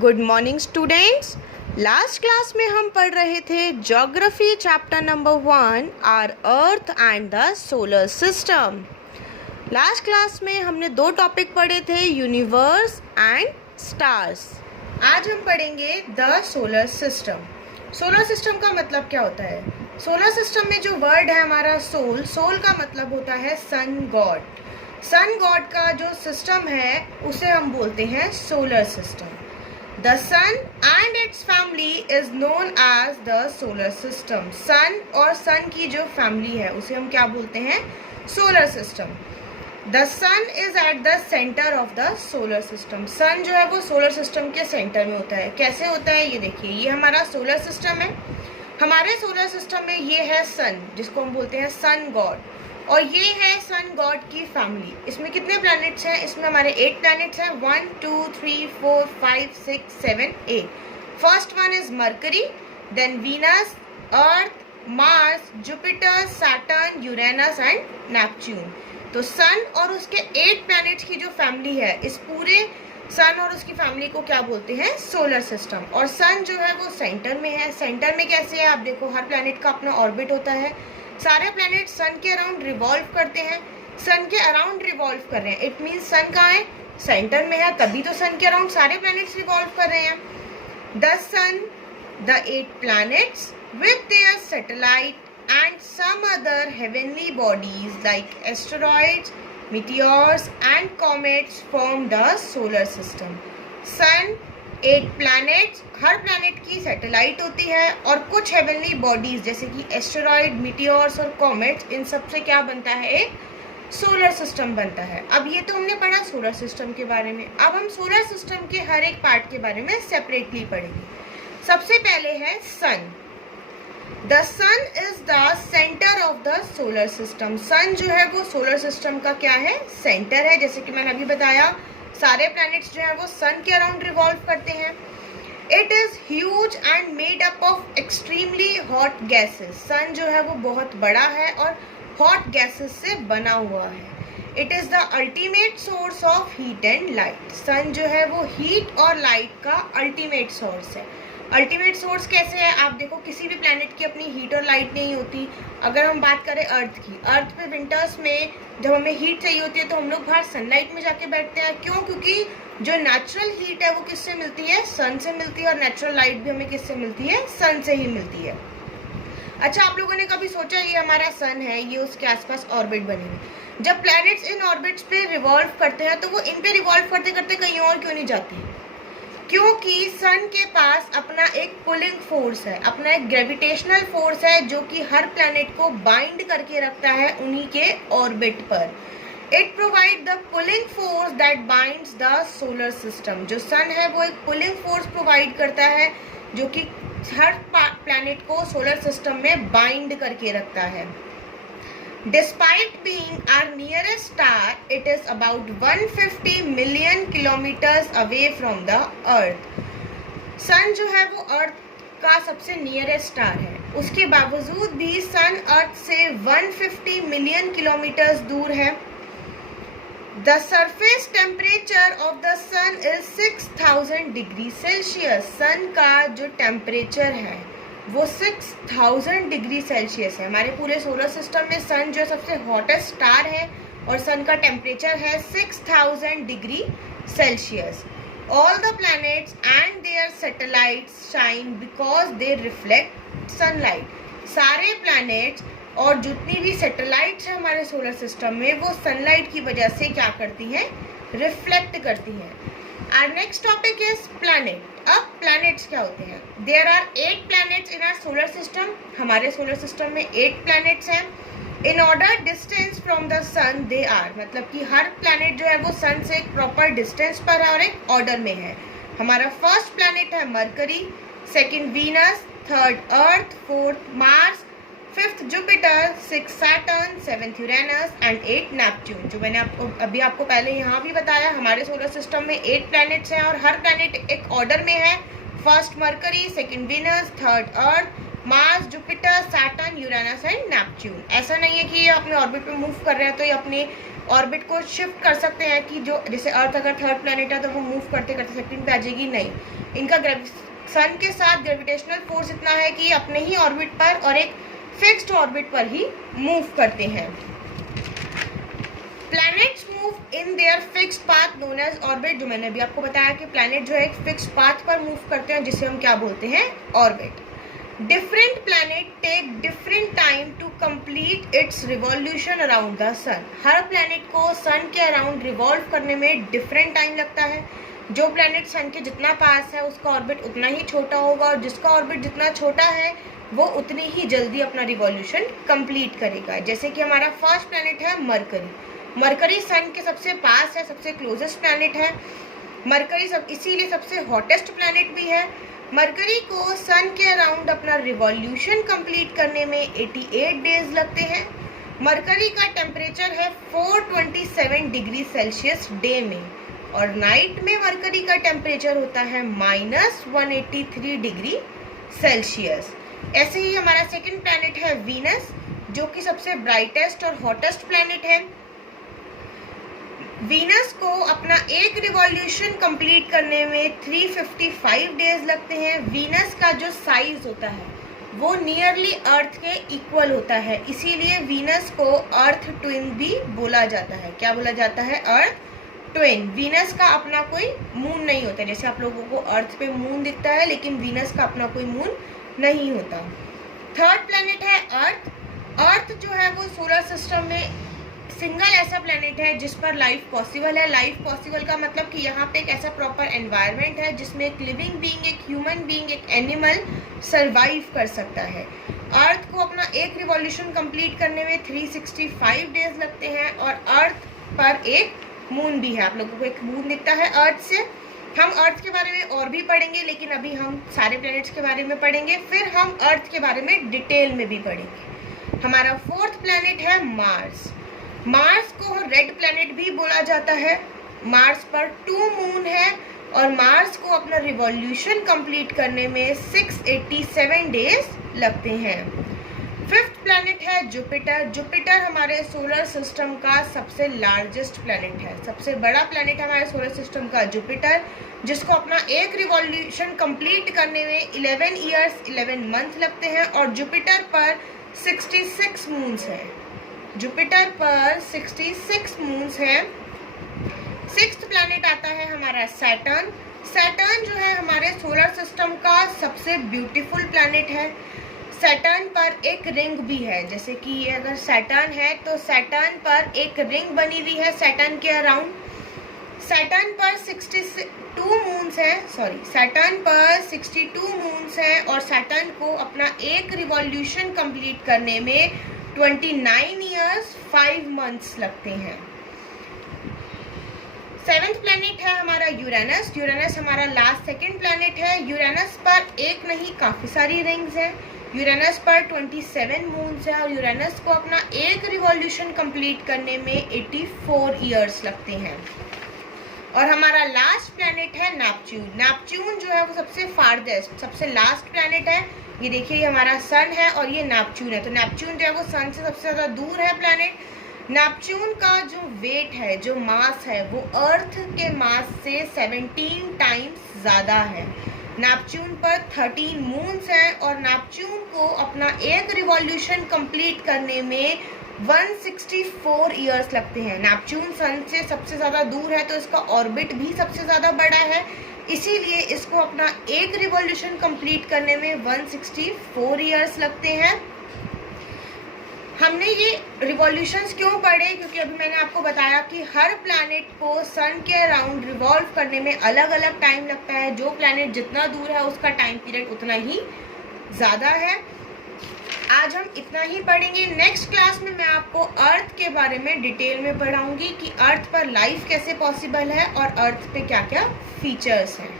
Good morning students. Last class में हम पढ़ रहे थे geography chapter number 1 our earth and the solar system. Last class में हमने दो टॉपिक पढ़े थे, यूनिवर्स एंड स्टार्स। आज हम पढ़ेंगे the solar system. Solar system का मतलब क्या होता है? सोलर सिस्टम में जो वर्ड है हमारा सोल, सोल का मतलब होता है सन गॉड। सन गॉड का जो सिस्टम है उसे हम बोलते हैं solar system. The sun and its family is known as the solar system. sun और sun की जो family है उसे हम क्या बोलते हैं? solar system. The sun is at the center of the solar system. sun जो है वो solar system के center में होता है। कैसे होता है ये देखिए, ये हमारा solar system है। हमारे solar system में ये है sun, जिसको हम बोलते हैं sun god, और ये है सन गॉड की फैमिली। इसमें कितने प्लैनेट्स हैं? इसमें हमारे 8 प्लैनेट्स हैं, 1 2 3 4 5 6 7 8। First one is Mercury, then Venus, Earth, Mars, Jupiter, Saturn, Uranus and Neptune. तो सन और उसके 8 प्लैनेट्स की जो फैमिली है, इस पूरे सन और उसकी फैमिली को क्या बोलते हैं? Solar system. और सन जो है वो सेंटर में है। सेंटर में कैसे है? आप देखो, हर प्लैनेट का अपना ऑर्बिट होता है। सारे प्लैनेट सन के अराउंड रिवॉल्व करते हैं। सन के अराउंड रिवॉल्व कर रहे हैं, इट मीन्स सन कहाँ है? सेंटर में है, तभी तो सन के अराउंड सारे प्लैनेट्स रिवॉल्व कर रहे हैं। The sun, the 8 planets with their satellite and some other heavenly bodies like asteroids, meteors and comets form the solar system. Sun, 8 planets, हर प्लैनेट की सैटेलाइट होती है और कुछ हेवनली बॉडीज जैसे कि एस्टेरॉइड, मीटियोर्स और कॉमेट्स, इन सब से क्या बनता है? एक सोलर सिस्टम बनता है। अब ये तो हमने पढ़ा सोलर सिस्टम के बारे में। अब हम सोलर सिस्टम के हर एक पार्ट के बारे में सेपरेटली पढ़ेंगे। सबसे पहले है sun. The sun is the centre of the solar system. Sun जो है वो सोलर सिस्टम का क्या है? सेंटर है। जैसे कि मैंने अभी बताया, सारे प्लैनेट्स जो हैं वो सन के अराउंड रिवॉल्व करते हैं। It is huge and made up of extremely hot gases. Sun जो है वो बहुत बड़ा है और हॉट गैसेस से बना हुआ है। It is the ultimate source of heat and light. Sun जो है वो हीट और लाइट का अल्टीमेट सोर्स है। अल्टीमेट सोर्स कैसे है? आप देखो, किसी भी प्लैनेट की अपनी हीट और लाइट नहीं होती। अगर हम बात करें अर्थ की, अर्थ पे विंटर्स में जब हमें हीट चाहिए होती है तो हम लोग बाहर सनलाइट में जाके बैठते हैं। क्यों? क्योंकि जो नेचुरल हीट है वो किससे मिलती है? सन से मिलती है। और नेचुरल लाइट भी हमें किससे मिलती है? सन से ही मिलती है। अच्छा, आप लोगों ने कभी सोचा ये हमारा सन है, ये उसके आसपास ऑर्बिट बने हुए, जब प्लैनेट्स इन ऑर्बिट्स पे रिवॉल्व करते हैं तो वो इन पे रिवॉल्व करते करते कहीं और क्यों नहीं जाती? क्योंकि सन के पास अपना एक पुलिंग फोर्स है, अपना एक ग्रेविटेशनल फोर्स है जो कि हर प्लैनेट को बाइंड करके रखता है उन्हीं के ऑर्बिट पर। It provide the pulling force that binds the solar system. जो सन है वो एक पुलिंग फोर्स प्रोवाइड करता है जो कि हर प्लैनेट को सोलर सिस्टम में बाइंड करके रखता है। Despite being our nearest star, it is about 150 million kilometers away from the Earth. सन जो है वो अर्थ का सबसे नियरेस्ट स्टार है, उसके बावजूद भी सन अर्थ से 150 मिलियन किलोमीटर्स दूर है। The surface temperature of the sun is 6000 degree Celsius. Sun का जो टेम्परेचर है वो 6000 डिग्री सेल्सियस है। हमारे पूरे सोलर सिस्टम में सन जो सबसे हॉटेस्ट स्टार है और सन का टेम्परेचर है 6000 degree Celsius. All the planets and their satellites shine because they reflect sunlight. सारे प्लैनेट्स और जितनी भी सैटेलाइट्स हैं हमारे सोलर सिस्टम में वो सनलाइट की वजह से क्या करती हैं? रिफ्लेक्ट करती हैं। Our next topic is planet. अब planets क्या होते हैं? There are 8 planets in our solar system. हमारे solar system में 8 planets हैं। In order distance from the sun they are, मतलब कि हर planet जो है वो sun से एक proper distance पर है और एक order में है। हमारा first planet है Mercury, second Venus, third Earth, fourth Mars, 5th Jupiter, 6th Saturn, 7th Uranus and 8th Neptune. जो मैंने आपको पहले यहाँ भी बताया, हमारे सोलर सिस्टम में 8 प्लैनेट्स हैं और हर प्लैनेट एक ऑर्डर में है। First mercury, second Venus, third earth, Mars, Jupiter, Saturn, Uranus and Neptune. ऐसा नहीं है कि ये अपने ऑर्बिट पे मूव कर रहे हैं तो ये अपने ऑर्बिट को शिफ्ट कर सकते हैं कि जो जैसे अर्थ अगर थर्ड प्लैनेट है तो वो मूव करते करते सेकंड पे आ जाएगी, नहीं। इनका सन के साथ ग्रेविटेशनल फोर्स इतना है कि अपने ही ऑर्बिट पर और एक फिक्स्ड ऑर्बिट पर ही मूव करते हैं। Planets move in their fixed path known as orbit. जो मैंने अभी आपको बताया कि प्लैनेट जो है एक फिक्स्ड पाथ पर मूव करते हैं जिसे हम क्या बोलते हैं, orbit. Different planet take different time to complete its revolution around the sun. हर प्लैनेट को सन के अराउंड रिवॉल्व करने में डिफरेंट टाइम लगता है। जो प्लैनेट सन के जितना पास है उसका ऑर्बिट उतना ही छोटा होगा, और जिसका ऑर्बिट जितना छोटा है वो उतनी ही जल्दी अपना रिवॉल्यूशन कंप्लीट करेगा। जैसे कि हमारा फर्स्ट प्लैनेट है मरकरी। मरकरी सन के सबसे पास है, सबसे क्लोजेस्ट प्लैनेट है। मरकरी इसीलिए सबसे हॉटेस्ट प्लैनेट भी है। मरकरी को सन के अराउंड अपना रिवॉल्यूशन कंप्लीट करने में 88 डेज लगते हैं। मरकरी का टेम्परेचर है 427 डिग्री सेल्सियस डे में, और नाइट में मरकरी का टेम्परेचर होता है -183 डिग्री सेल्सियस। ऐसे ही हमारा सेकंड प्लैनेट है वीनस, जो कि सबसे ब्राइटेस्ट और हॉटेस्ट प्लैनेट है। वीनस को अपना एक रिवॉल्यूशन कंप्लीट करने में 355 डेज लगते हैं। वीनस का जो साइज होता है वो नियरली अर्थ के इक्वल होता है, इसीलिए वीनस को अर्थ ट्विन भी बोला जाता है। क्या बोला जाता है, अर्थ ट्विन। वीनस का अपना कोई मून नहीं होता, जैसे आप लोगों को अर्थ पे मून दिखता है लेकिन वीनस का अपना कोई मून नहीं होता। थर्ड प्लैनेट है अर्थ। अर्थ जो है वो सोलर सिस्टम में सिंगल ऐसा प्लैनेट है जिस पर लाइफ पॉसिबल है। लाइफ पॉसिबल का मतलब कि यहाँ पे एक ऐसा प्रॉपर एनवायरनमेंट है जिसमें एक लिविंग बीइंग, एक ह्यूमन बीइंग, एक एनिमल सरवाइव कर सकता है। अर्थ को अपना एक रिवॉल्यूशन कंप्लीट करने में 365 डेज लगते हैं, और अर्थ पर एक मून भी है। आप लोगों को एक मून दिखता है अर्थ से। हम अर्थ के बारे में और भी पढ़ेंगे, लेकिन अभी हम सारे प्लैनेट्स के बारे में पढ़ेंगे, फिर हम अर्थ के बारे में डिटेल में भी पढ़ेंगे। हमारा फोर्थ प्लैनेट है मार्स। मार्स को रेड प्लैनेट भी बोला जाता है। मार्स पर 2 मून है, और मार्स को अपना रिवॉल्यूशन कंप्लीट करने में 687 डेज लगते हैं। फिफ्थ प्लैनेट है जुपिटर। जुपिटर हमारे सोलर सिस्टम का सबसे लार्जेस्ट प्लैनेट है। सबसे बड़ा प्लैनेट हमारे सोलर सिस्टम का जुपिटर, जिसको अपना एक रिवॉल्यूशन कंप्लीट करने में 11 ईयर्स 11 मंथ लगते हैं, और जुपिटर पर 66 मून्स हैं। जुपिटर पर 66 मून्स हैं। सिक्स्थ प्लैनेट आता है हमारा सैटर्न। सैटर्न जो है हमारे सोलर सिस्टम का सबसे ब्यूटीफुल प्लैनेट है। सैटर्न पर एक रिंग भी है, जैसे कि ये अगर सैटर्न है तो सैटर्न पर एक रिंग बनी हुई है सैटर्न के अराउंड। सैटर्न पर 62 मून्स हैं, सैटर्न पर 62 मून्स हैं, और सैटर्न को अपना एक रिवॉल्यूशन कंप्लीट करने में 29 ईयर्स 5 मंथ्स लगते हैं। सेवेंथ प्लैनेट है हमारा यूरेनस। यूरेनस हमारा लास्ट सेकंड प्लैनेट है। यूरेनस पर एक नहीं काफ़ी सारी रिंग्स हैं। यूरेनस पर 27 मून्स है, और यूरेनस को अपना एक रिवॉल्यूशन कंप्लीट करने में 84 ईयर्स लगते हैं। और हमारा लास्ट प्लैनेट है नेपच्यून। नेपच्यून जो है वो सबसे फारदेस्ट, सबसे लास्ट प्लैनेट है। ये देखिए, ये हमारा सन है और ये नेपच्यून है। तो नेपच्यून जो है वो सन से सबसे ज़्यादा दूर है प्लैनेट। नेपच्यून का जो वेट है, जो मास है, वो अर्थ के मास से 17 टाइम्स ज़्यादा है। नेपच्यून पर 13 मून्स हैं, और नेपच्यून को अपना एक रिवॉल्यूशन कंप्लीट करने में 164 ईयर्स लगते हैं। नेपच्यून सन से सबसे ज़्यादा दूर है, तो इसका ऑर्बिट भी सबसे ज़्यादा बड़ा है, इसीलिए इसको अपना एक रिवॉल्यूशन कंप्लीट करने में 164 ईयर्स लगते हैं। हमने ये रिवॉल्यूशंस क्यों पढ़े, क्योंकि अभी मैंने आपको बताया कि हर प्लैनेट को सन के अराउंड रिवॉल्व करने में अलग अलग टाइम लगता है। जो प्लैनेट जितना दूर है उसका टाइम पीरियड उतना ही ज़्यादा है। आज हम इतना ही पढ़ेंगे। नेक्स्ट क्लास में मैं आपको अर्थ के बारे में डिटेल में पढ़ाऊंगी कि अर्थ पर लाइफ कैसे पॉसिबल है और अर्थ पे क्या क्या फीचर्स हैं।